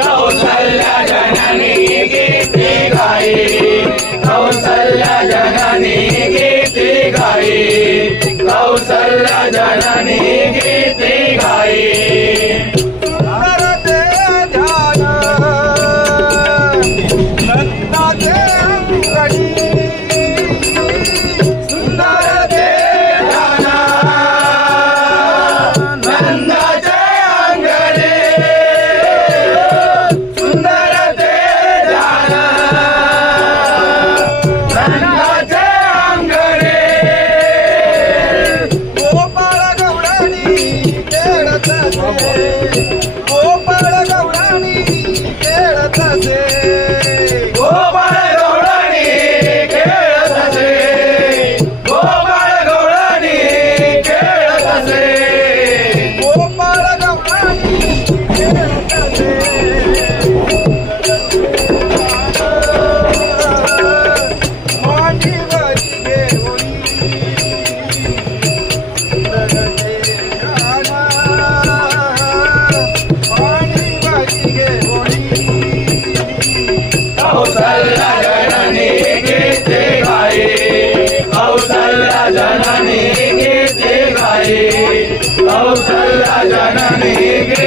कौसल्या जननी गीते गाई कौसल्या जननी गीते गाई कौसल्या जननी गीते गाई गोपाळ गवळणी खेळत असे गोपाळ गवळणी खेळत असे गोपाळ गवळणी खेळत असे गोपाळ गवळणी खेळत असे मांडीवरी घेऊन कौसल्या जननी गीते गाई कौसल्या जननी गीते गाई कौसल्या जननी